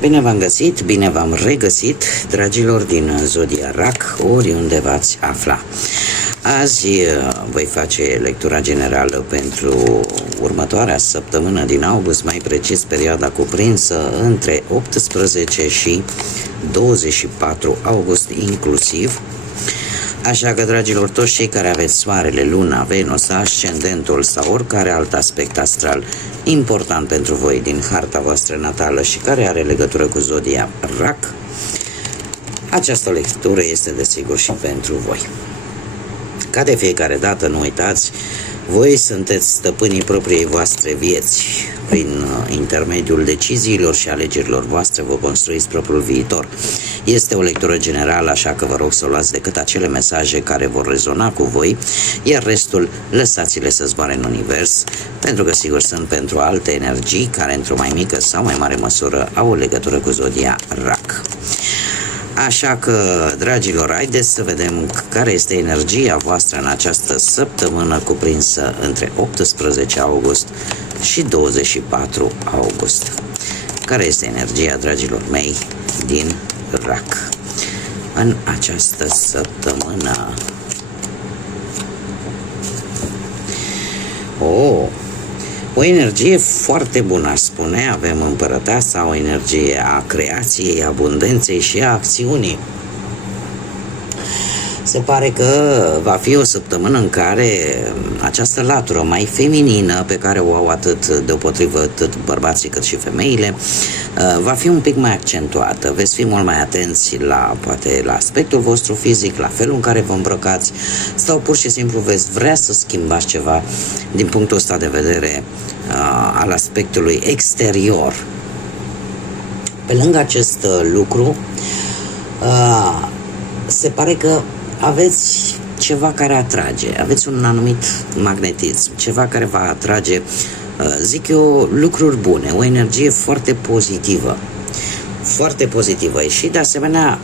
Bine v-am găsit, bine v-am regăsit, dragilor din Zodia RAC, oriunde v-ați afla. Azi voi face lectura generală pentru următoarea săptămână din august, mai precis perioada cuprinsă între 18 și 24 august inclusiv. Așa că, dragilor, toți cei care aveți soarele, luna, Venus, ascendentul sau oricare alt aspect astral important pentru voi din harta voastră natală și care are legătură cu Zodia RAC, această lectură este desigur și pentru voi. Ca de fiecare dată, nu uitați, voi sunteți stăpânii propriei voastre vieți. Prin intermediul deciziilor și alegerilor voastre vă construiți propriul viitor. Este o lectură generală, așa că vă rog să luați decât acele mesaje care vor rezona cu voi, iar restul lăsați-le să zboare în univers, pentru că sigur sunt pentru alte energii care într-o mai mică sau mai mare măsură au o legătură cu Zodia RAC. Așa că, dragilor, haideți să vedem care este energia voastră în această săptămână cuprinsă între 18 august și 24 august. Care este energia, dragilor mei, din RAC în această săptămână? O energie foarte bună, aș spune. Avem împărăteasa, o energie a creației, abundenței și a acțiunii. Se pare că va fi o săptămână în care această latură mai feminină, pe care o au atât deopotrivă atât bărbații cât și femeile, va fi un pic mai accentuată. Veți fi mult mai atenți la, poate, la aspectul vostru fizic, la felul în care vă îmbrăcați, sau pur și simplu veți vrea să schimbați ceva din punctul ăsta de vedere al aspectului exterior. Pe lângă acest lucru, se pare că aveți ceva care atrage, aveți un anumit magnetism, ceva care va atrage, zic eu, lucruri bune, o energie foarte pozitivă, foarte pozitivă. Și de asemenea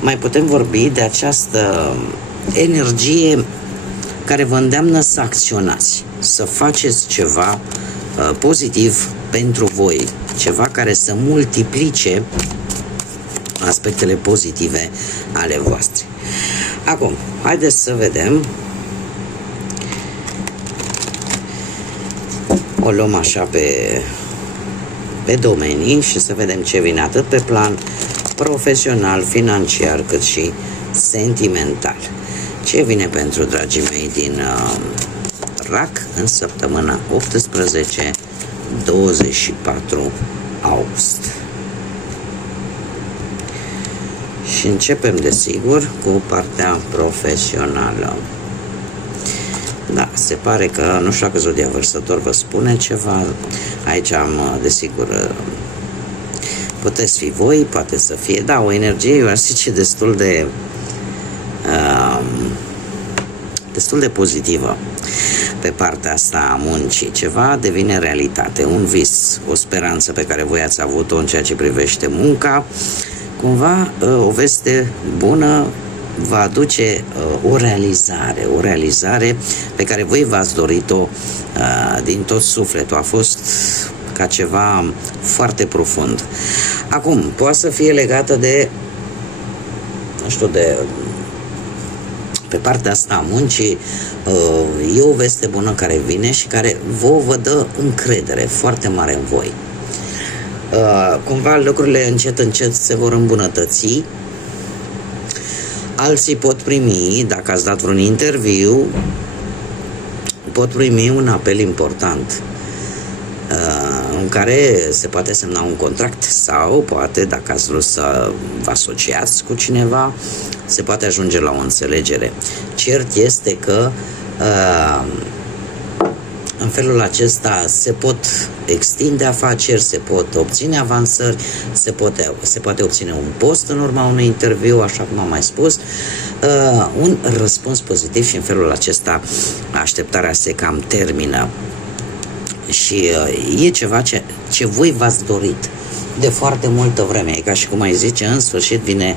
mai putem vorbi de această energie care vă îndeamnă să acționați, să faceți ceva pozitiv pentru voi, ceva care să multiplice aspectele pozitive ale voastre. Acum, haideți să vedem. O luăm așa pe domenii și să vedem ce vine atât pe plan profesional, financiar, cât și sentimental. Ce vine pentru dragii mei din RAC în săptămâna 18-24 august. Și începem, desigur, cu partea profesională. Da, se pare că, nu știu dacă Zodia Vărsător vă spune ceva. Aici am, desigur, puteți fi voi, poate să fie, da, o energie, eu aș zice, destul de pozitivă pe partea asta a muncii. Ceva devine realitate, un vis, o speranță pe care voi ați avut-o în ceea ce privește munca. Cumva o veste bună va aduce o realizare pe care voi v-ați dorit-o din tot sufletul. A fost ca ceva foarte profund. Acum, poate să fie legată de, nu știu, pe partea asta a muncii, e o veste bună care vine și care vă dă încredere foarte mare în voi. Cumva lucrurile încet se vor îmbunătăți. Alții pot primi, dacă ați dat vreun interviu, pot primi un apel important în care se poate semna un contract, sau poate, dacă ați vrut să vă asociați cu cineva, se poate ajunge la o înțelegere. Cert este că în felul acesta se pot extinde afaceri, se pot obține avansări, se poate obține un post în urma unui interviu, așa cum am mai spus, un răspuns pozitiv, și în felul acesta așteptarea se cam termină. Și e ceva ce voi v-ați dorit de foarte multă vreme. E ca și cum ai zice, în sfârșit vine,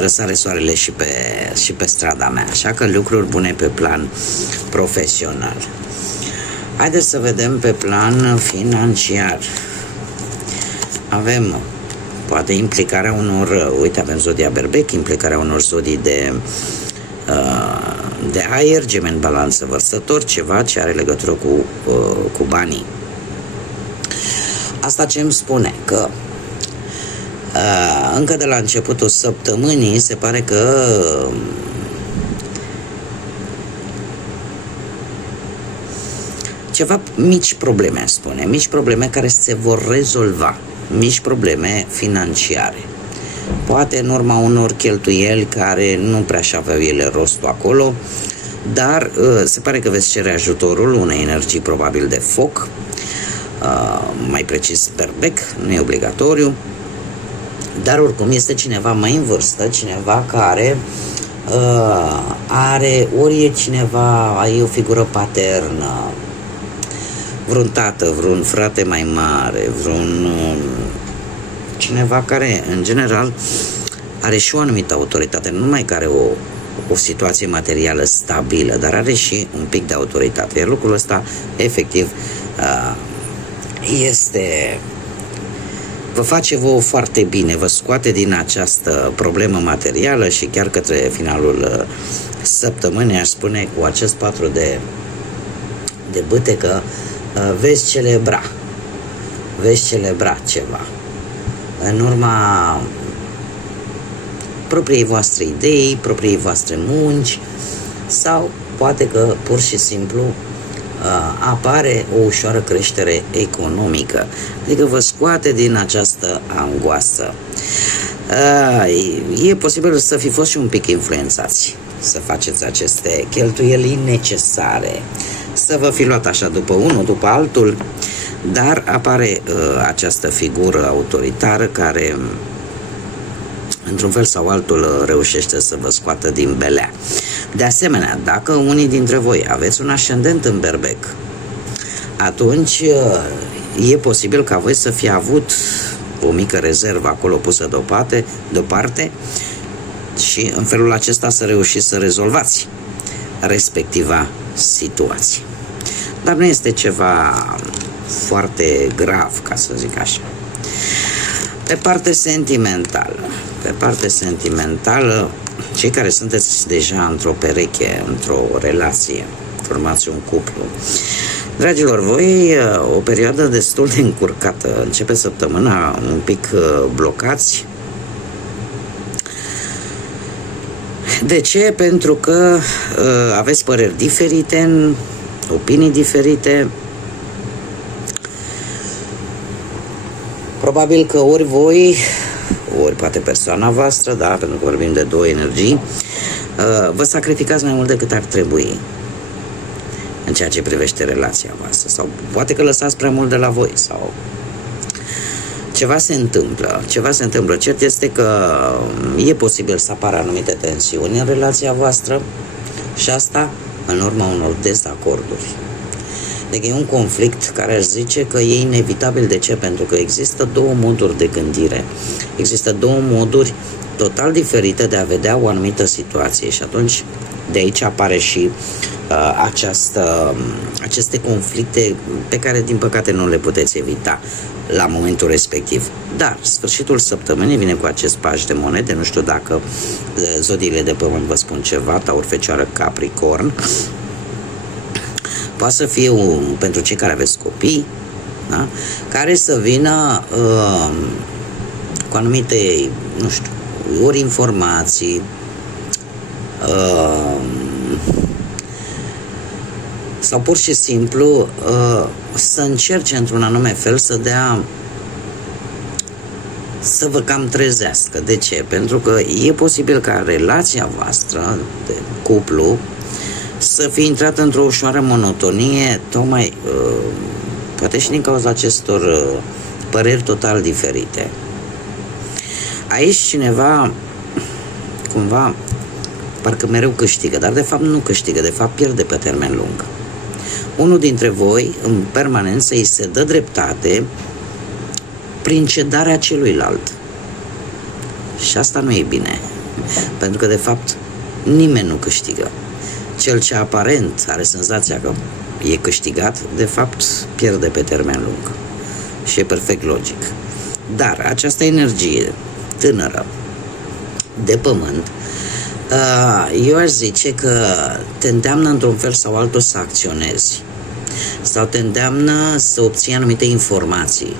răsare soarele și pe strada mea. Așa că lucruri bune pe plan profesional. Haideți să vedem pe plan financiar. avem poate implicarea unor, uite, avem zodia Berbec, implicarea unor zodii de aer, Gemeni, Balanță, Vărsător, ceva ce are legătură cu banii. Asta ce îmi spune? Că încă de la începutul săptămânii se pare că ceva mici probleme, aș spune, mici probleme care se vor rezolva, mici probleme financiare. Poate în urma unor cheltuieli care nu prea și aveau ele rostul acolo, dar se pare că veți cere ajutorul unei energii probabil de foc, mai precis berbec, nu e obligatoriu, dar oricum este cineva mai în vârstă, cineva care are, ori e cineva, e o figură paternă, vreun tată, vreun frate mai mare, cineva care în general are și o anumită autoritate, nu numai că are o situație materială stabilă, dar are și un pic de autoritate. Iar lucrul ăsta efectiv vă face vouă foarte bine, vă scoate din această problemă materială și chiar către finalul săptămânii, aș spune, cu acest 4 de bâte, că veți celebra ceva în urma propriei voastre idei, propriei voastre munci, sau poate că pur și simplu apare o ușoară creștere economică, adică vă scoate din această angoasă. E posibil să fi fost și un pic influențați să faceți aceste cheltuieli necesare, să vă fi luat așa după unul, după altul, dar apare această figură autoritară care într-un fel sau altul reușește să vă scoată din belea. De asemenea, dacă unii dintre voi aveți un ascendent în berbec, atunci e posibil ca voi să fi avut o mică rezervă acolo pusă deoparte și în felul acesta să reușiți să rezolvați respectiva situație. Dar nu este ceva foarte grav, ca să zic așa. Pe parte sentimentală, cei care sunteți deja într-o pereche, într-o relație, formați un cuplu, dragilor, voi o perioadă destul de încurcată, începe săptămâna un pic blocați. De ce? Pentru că aveți păreri diferite, opinii diferite. Probabil că ori voi, ori poate persoana voastră, da, pentru că vorbim de două energii, vă sacrificați mai mult decât ar trebui în ceea ce privește relația voastră, sau poate că lăsați prea mult de la voi, sau ceva se întâmplă. Cert este că e posibil să apară anumite tensiuni în relația voastră și asta în urma unor dezacorduri. Deci e un conflict care aș zice că e inevitabil. De ce? Pentru că există două moduri de gândire. Există două moduri total diferite de a vedea o anumită situație și atunci de aici apare și aceste conflicte pe care din păcate nu le puteți evita la momentul respectiv. Dar sfârșitul săptămânii vine cu acest paj de monede. Nu știu dacă zodiile de pământ vă spun ceva, Taur, Fecioară, Capricorn. Poate să fie pentru cei care aveți copii, da? Care să vină cu anumite, nu știu, ori informații, sau pur și simplu să încerce într-un anume fel să vă cam trezească. De ce? Pentru că e posibil ca relația voastră de cuplu să fie intrată într-o ușoară monotonie, tocmai poate și din cauza acestor păreri total diferite. Aici cineva cumva parcă mereu câștigă, dar de fapt nu câștigă, de fapt pierde pe termen lung. Unul dintre voi în permanență îi se dă dreptate prin cedarea celuilalt. Și asta nu e bine, pentru că de fapt nimeni nu câștigă. Cel ce aparent are senzația că e câștigat, de fapt pierde pe termen lung. Și e perfect logic. Dar această energie tânără de pământ, eu aș zice că te îndeamnă într-un fel sau altul să acționezi sau te îndeamnă să obții anumite informații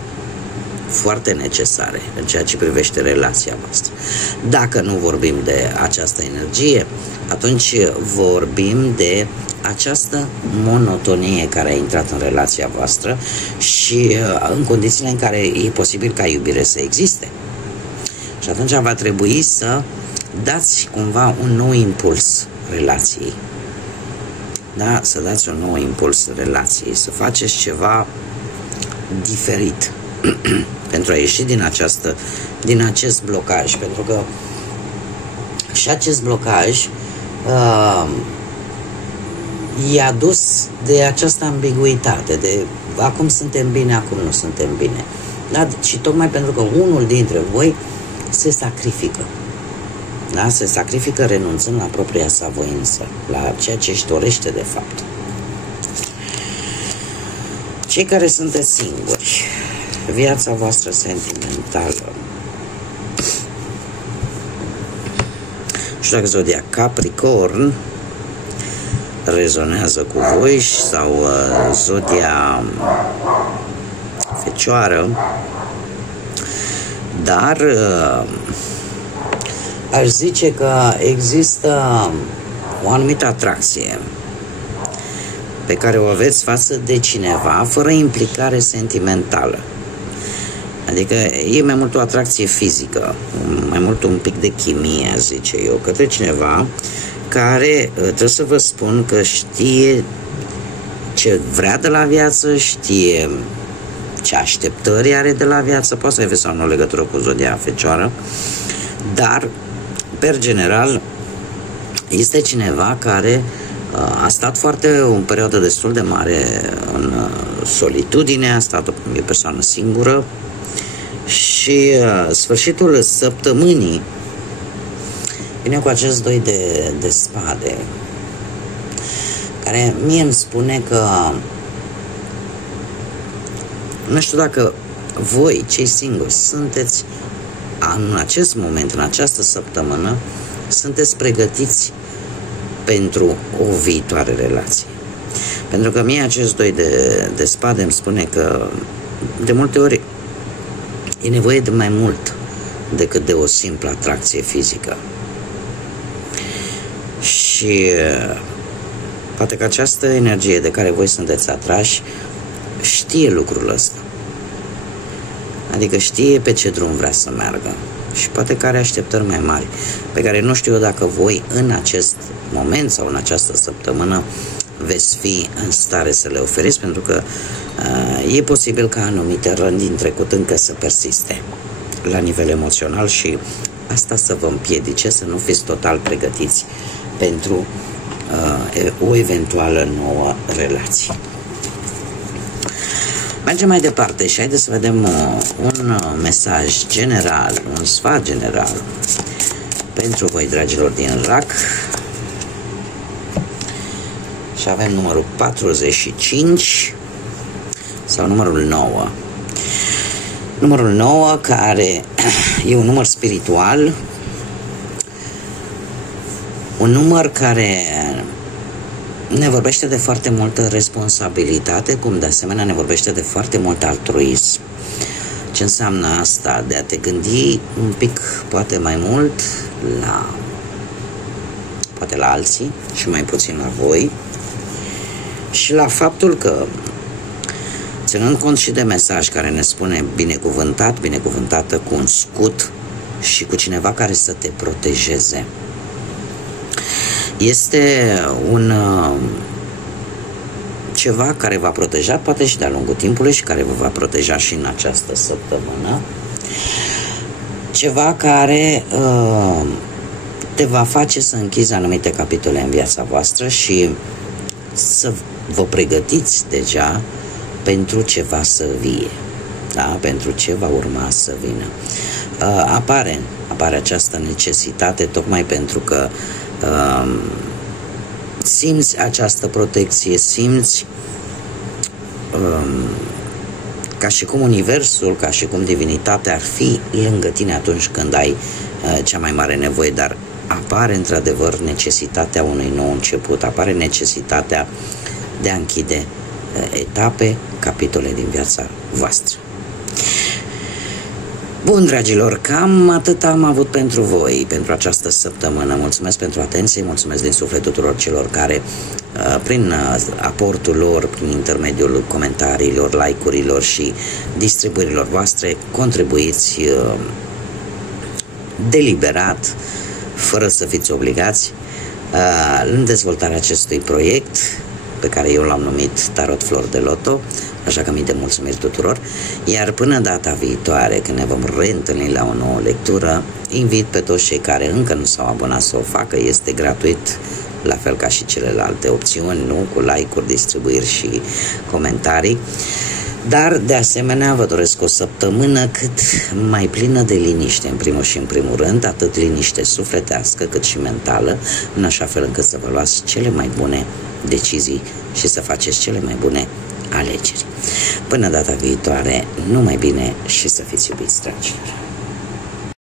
foarte necesare în ceea ce privește relația voastră. Dacă nu vorbim de această energie, atunci vorbim de această monotonie care a intrat în relația voastră și în condițiile în care e posibil ca iubire să existe. Și atunci va trebui să dați cumva un nou impuls relației. Da? Să dați un nou impuls relației, să faceți ceva diferit pentru a ieși din acest blocaj, pentru că și acest blocaj e adus de această ambiguitate, de acum suntem bine, acum nu suntem bine. Da? Și tocmai pentru că unul dintre voi se sacrifică. Da? Se sacrifică renunțând la propria sa voință, la ceea ce își dorește de fapt. Cei care sunteți singuri, viața voastră sentimentală. Nu știu dacă zodia Capricorn rezonează cu voi sau zodia Fecioară, dar aș zice că există o anumită atracție pe care o aveți față de cineva fără implicare sentimentală. Adică e mai mult o atracție fizică, mai mult un pic de chimie, zice eu, către cineva care, trebuie să vă spun că știe ce vrea de la viață, știe ce așteptări are de la viață, poate să aveți sau nu legătură cu zodia Fecioară, dar, per general, este cineva care a stat o perioadă destul de mare în solitudine, a stat o persoană singură și sfârșitul săptămânii vine cu acest doi de spade, care mie îmi spune că nu știu dacă voi, cei singuri, sunteți în acest moment, în această săptămână, sunteți pregătiți pentru o viitoare relație. Pentru că mie acest doi de spade îmi spune că de multe ori e nevoie de mai mult decât de o simplă atracție fizică. Și poate că această energie de care voi sunteți atrași știe lucrul ăsta. Adică știe pe ce drum vrea să meargă și poate că are așteptări mai mari, pe care nu știu dacă voi în acest moment sau în această săptămână veți fi în stare să le oferiți, pentru că e posibil ca anumite răni din trecut încă să persiste la nivel emoțional și asta să vă împiedice să nu fiți total pregătiți pentru o eventuală nouă relație. Mergem mai departe și haideți să vedem un mesaj general, un sfat general pentru voi, dragilor din RAC. Și avem numărul 45 sau numărul 9. Numărul 9, care e un număr spiritual, un număr care ne vorbește de foarte multă responsabilitate, cum de asemenea ne vorbește de foarte mult altruism. Ce înseamnă asta? De a te gândi un pic, poate mai mult, poate la alții și mai puțin la voi, și la faptul că, ținând cont și de mesaj care ne spune binecuvântat, binecuvântată, cu un scut și cu cineva care să te protejeze, este ceva care va proteja poate și de-a lungul timpului și care vă va proteja și în această săptămână, ceva care te va face să închizi anumite capitole în viața voastră și să vă pregătiți deja pentru ceva să vie, da? Pentru ce va urma să vină. Apare această necesitate tocmai pentru că simți această protecție, simți ca și cum universul, ca și cum divinitatea ar fi lângă tine atunci când ai cea mai mare nevoie, dar apare într-adevăr necesitatea unui nou început, apare necesitatea de a închide etape, capitole din viața voastră. Bun, dragilor, cam atât am avut pentru voi pentru această săptămână. Mulțumesc pentru atenție, mulțumesc din suflet tuturor celor care prin aportul lor, prin intermediul comentariilor, like-urilor și distribuirilor voastre contribuiți deliberat, fără să fiți obligați, în dezvoltarea acestui proiect pe care eu l-am numit Tarot Flori de Loto, așa că mii de mulțumiri tuturor, iar până data viitoare, când ne vom reîntâlni la o nouă lectură, invit pe toți cei care încă nu s-au abonat să o facă, este gratuit, la fel ca și celelalte opțiuni, nu? Cu like-uri, distribuiri și comentarii. Dar, de asemenea, vă doresc o săptămână cât mai plină de liniște, în primul și în primul rând, atât liniște sufletească cât și mentală, în așa fel încât să vă luați cele mai bune decizii și să faceți cele mai bune alegeri. Până data viitoare, numai bine și să fiți iubiți, dragilor!